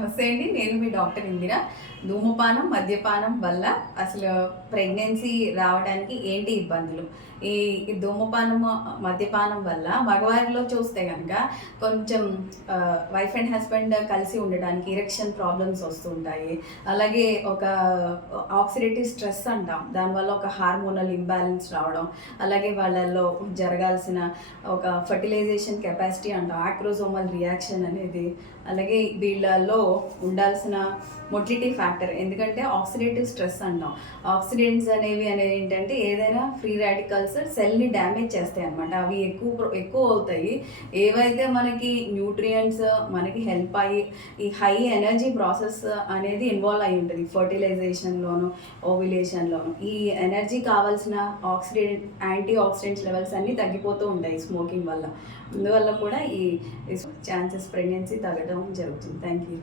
నమస్తే అండి. నేను మీ డాక్టర్ ఇందిరా. ధూమపానం, మద్యపానం వల్ల అసలు ప్రెగ్నెన్సీ రావడానికి ఏంటి ఇబ్బందులు? ఈ ఈ ధూమపానము, మద్యపానం వల్ల మగవారిలో చూస్తే గనక కొంచెం వైఫ్ అండ్ హస్బెండ్ కలిసి ఉండడానికి ఇరెక్షన్ ప్రాబ్లమ్స్ వస్తూ ఉంటాయి. అలాగే ఒక ఆక్సిడేటివ్ స్ట్రెస్ అంటాం. దానివల్ల ఒక హార్మోనల్ ఇంబ్యాలెన్స్ రావడం, అలాగే వాళ్ళల్లో జరగాల్సిన ఒక ఫర్టిలైజేషన్ కెపాసిటీ అంటాం, ఆక్రోజోమల్ రియాక్షన్ అనేది, అలాగే వీళ్ళల్లో ఉండాల్సిన మొటిలిటీ ఫ్యాక్టర్, ఎందుకంటే ఆక్సిడేటివ్ స్ట్రెస్ అంటాం. ఆక్సిడెంట్స్ అనేవి ఏంటంటే ఏదైనా ఫ్రీ రాడికల్స్ సెల్ని డ్యామేజ్ చేస్తాయి అన్నమాట. అవి ఎక్కువ అవుతాయి. ఏవైతే మనకి న్యూట్రియంట్స్ మనకి హెల్ప్ అయ్యి ఈ హై ఎనర్జీ ప్రాసెస్ అనేది ఇన్వాల్వ్ అయి ఉంటుంది ఫర్టిలైజేషన్లోను, ఓవ్యులేషన్లోను. ఈ ఎనర్జీ కావాల్సిన యాంటీ ఆక్సిడెంట్స్ లెవెల్స్ అన్నీ తగ్గిపోతూ ఉంటాయి స్మోకింగ్ వల్ల. అందువల్ల కూడా ఈ ఛాన్సెస్ ప్రెగ్నెన్సీ తగ్గడం జరుగుతుంది. Thank you.